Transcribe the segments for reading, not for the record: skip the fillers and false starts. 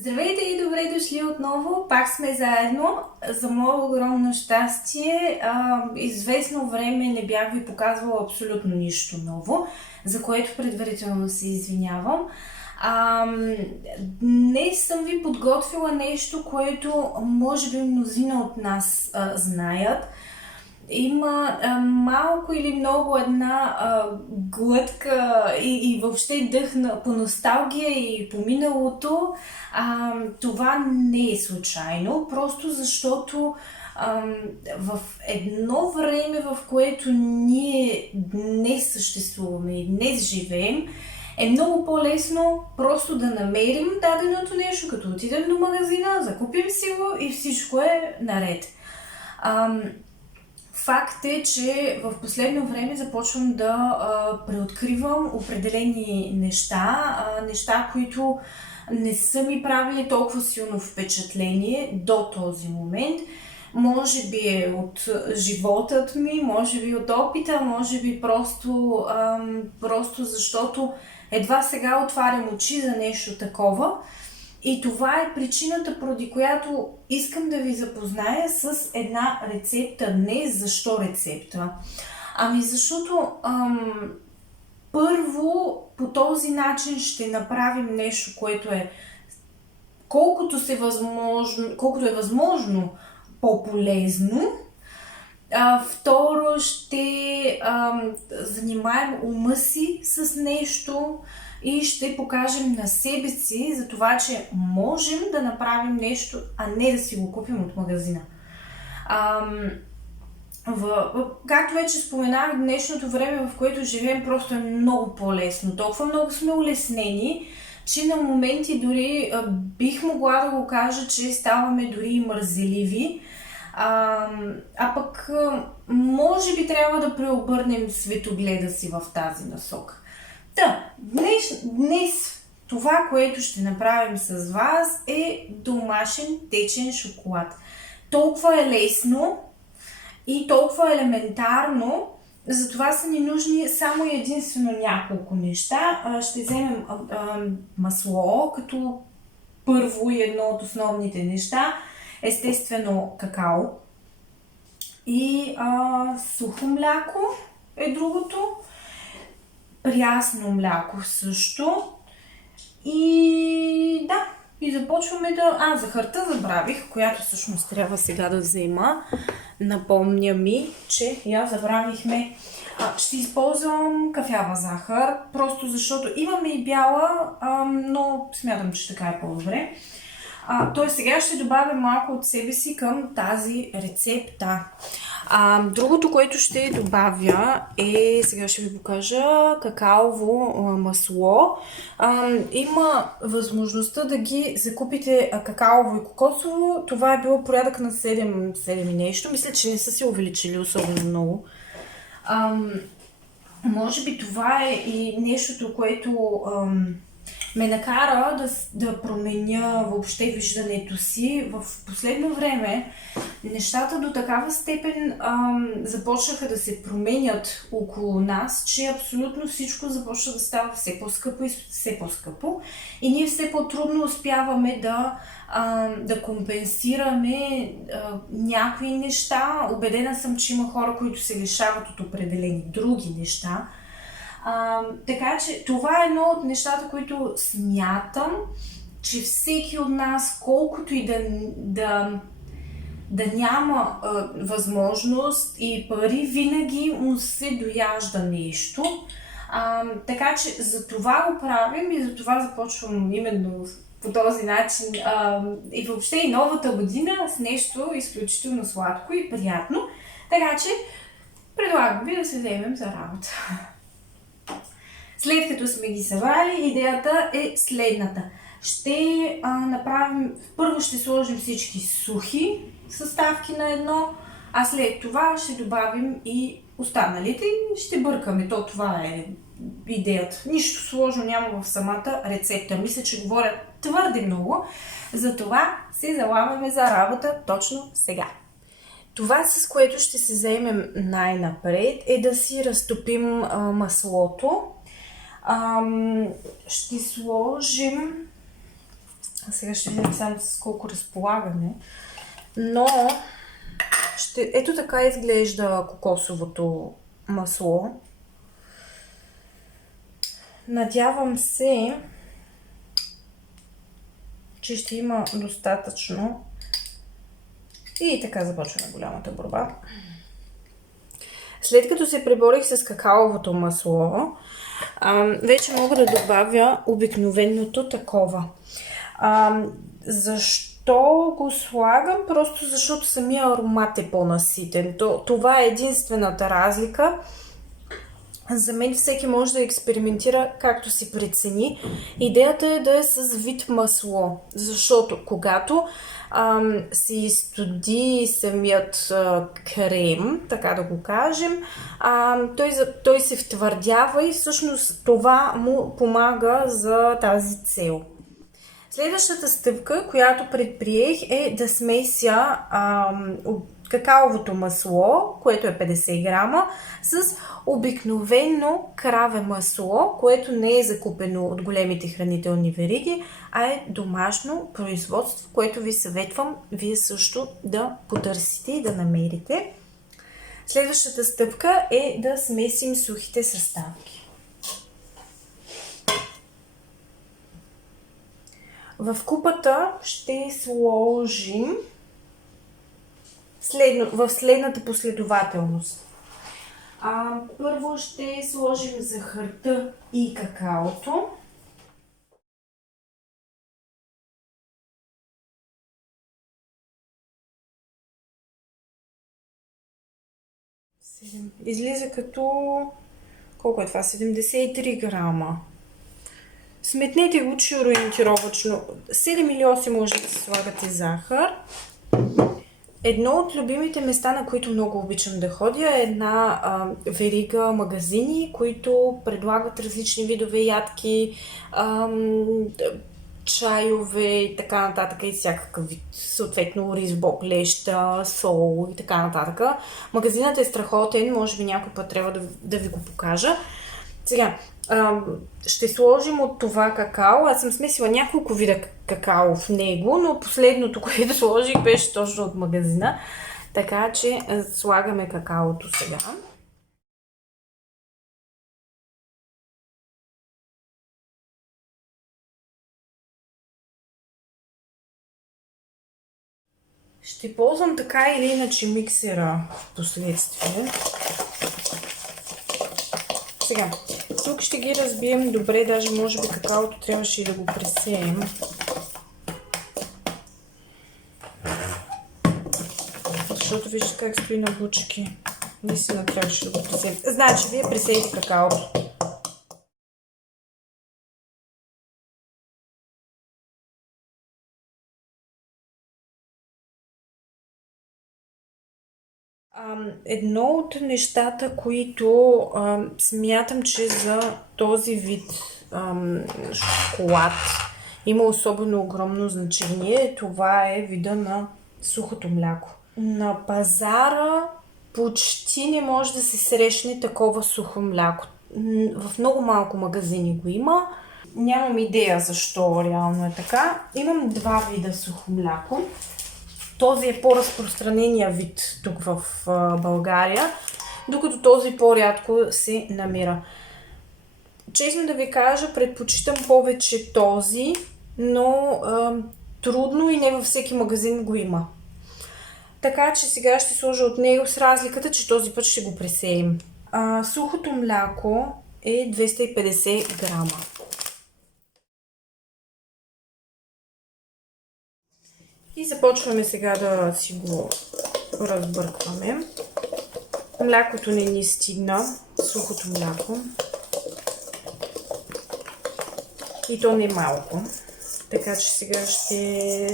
Здравейте и добре дошли отново. Пак сме заедно. За мое огромно щастие, известно време не бях ви показвала абсолютно нищо ново, за което предварително се извинявам. Днес съм ви подготвила нещо, което може би мнозина от нас знаят. Има малко или много една глътка и въобще дъх по носталгия и по миналото. Това не е случайно, просто защото в едно време, в което ние днес съществуваме и днес живеем, е много по-лесно просто да намерим даденото нещо, като отидем до магазина, закупим си го и всичко е наред. Факт е, че в последно време започвам да преоткривам определени неща, които не са ми правили толкова силно впечатление до този момент. Може би е от животът ми, може би от опита, може би просто защото едва сега отварям очи за нещо такова. И това е причината, поради която искам да ви запозная с една рецепта днес. Защо рецепта? Защото първо по този начин ще направим нещо, което е колкото е възможно по-полезно. Второ, ще занимаем ума си с нещо и ще покажем на себе си за това, че можем да направим нещо, а не да си го купим от магазина. Както вече споменах, днешното време, в което живеем, просто е много по-лесно. Толкова много сме улеснени, че на моменти дори бих могла да го кажа, че ставаме дори и мързеливи. Пък може би трябва да преобърнем светогледа си в тази насока. Днес това, което ще направим с вас, е домашен течен шоколад. Толкова е лесно и толкова елементарно, затова са ни нужни само и единствено няколко неща. Ще вземем масло като първо и едно от основните неща. Естествено какао и сухо мляко е другото. Прясно мляко също. И започваме захарта забравих, която всъщност трябва сега да взема. Напомня ми, че я забравихме. Ще използвам кафява захар, просто защото имаме и бяла, но смятам, че така е по-добре. Тоест сега ще добавя малко от себе си към тази рецепта. Другото, което ще добавя сега ще ви покажа какаово масло. Има възможността да ги закупите какаово и кокосово. Това е било порядък на 7 и нещо. Мисля, че не са се увеличили особено много. Може би това е и нещото, което ме накара да променя въобще виждането си. В последно време нещата до такава степен започнаха да се променят около нас, че абсолютно всичко започва да става все по-скъпо и все по-скъпо. И ние все по-трудно успяваме да компенсираме някои неща. Убедена съм, че има хора, които се лишават от определени други неща. Така че това е едно от нещата, които смятам, че всеки от нас, колкото и да няма възможност и пари, винаги му се дояжда нещо. Така че за това го правим и за това започвам именно по този начин и въобще и новата година с нещо изключително сладко и приятно. Така че предлагам ви да се вземем за работа. След като сме ги събрали, идеята е следната. Ще направим, първо ще сложим всички сухи съставки на едно, а след това ще добавим и останалите и ще бъркаме. Това е идеята. Нищо сложно няма в самата рецепта. Мисля, че говоря твърде много, затова се залавяме за работа точно сега. Това, с което ще се заемем най-напред, е да си разтопим маслото. Ще сложим Сега ще видим само с колко разполагаме. Но ето така изглежда кокосовото масло. Надявам се, че ще има достатъчно. И така започваме голямата борба. След като се преборих с какаовото масло, вече мога да добавя обикновеното такова. Защо го слагам? Просто защото самия аромат е по-наситен. Това е единствената разлика. За мен всеки може да експериментира както си прецени. Идеята е да е с вид масло, защото когато се изстуди самият крем, така да го кажем, той се втвърдява и всъщност това му помага за тази цел. Следващата стъпка, която предприех, е да смеся какаовото масло, което е 50 грама, с обикновено краве масло, което не е закупено от големите хранителни вериги, а е домашно производство, което ви съветвам вие също да потърсите и да намерите. Следващата стъпка е да смесим сухите съставки. В купата ще сложим в следната последователност. Първо ще сложим захарта и какаото. Излиза като... колко е това? 73 грама. Сметнете го, че ориентировачно 7 или 8 може да се слагате захар. Едно от любимите места, на които много обичам да ходя, е една верига магазини, които предлагат различни видове ядки, чайове и така нататък и всякакъв вид, съответно рис, боб, леща, сол и така нататък. Магазинът е страхотен, може би някой път трябва да ви го покажа. Сега, ще сложим от това какао. Аз съм смесила няколко вида какао в него, но последното, което сложих, беше точно от магазина. Така че слагаме какаото сега. Ще ползвам така или иначе миксера в последствие. Сега, тук ще ги разбием добре, даже може би какаото трябваше и да го пресеем. Защото вижте как стои на бучки. Наистина трябваше да го пресеем. Значи, вие пресейте какаото. Едно от нещата, които смятам, че за този вид шоколад има особено огромно значение, това е вида на сухото мляко. На пазара почти не може да се срещне такова сухо мляко. В много малко магазини го има. Нямам идея защо реално е така. Имам два вида сухо мляко. Този е по-разпространения вид тук в България, докато този по-рядко се намира. Честно да ви кажа, предпочитам повече този, но трудно и не във всеки магазин го има. Така че сега ще сложа от него с разликата, че този път ще го пресеем. Сухото мляко е 250 грама. И започваме сега да си го разбъркваме. Млякото не ни стигна, сухото мляко. И то не малко. Така че сега ще,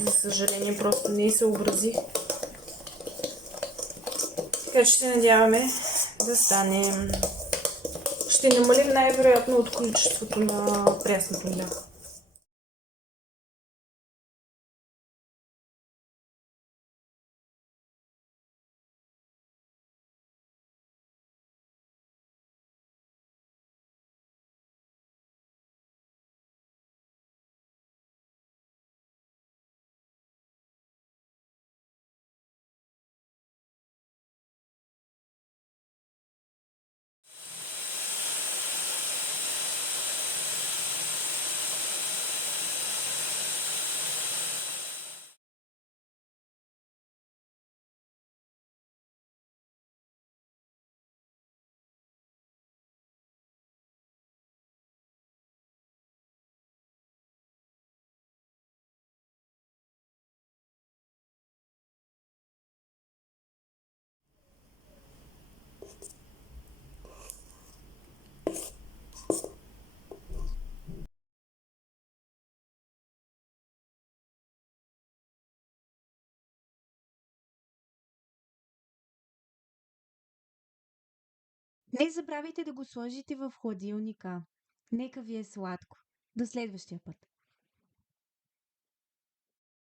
за съжаление, просто не съобразих. Така че се надяваме да стане. Ще намалим най-вероятно от количеството на прясното мляко. Не забравяйте да го сложите в хладилника. Нека ви е сладко. До следващия път.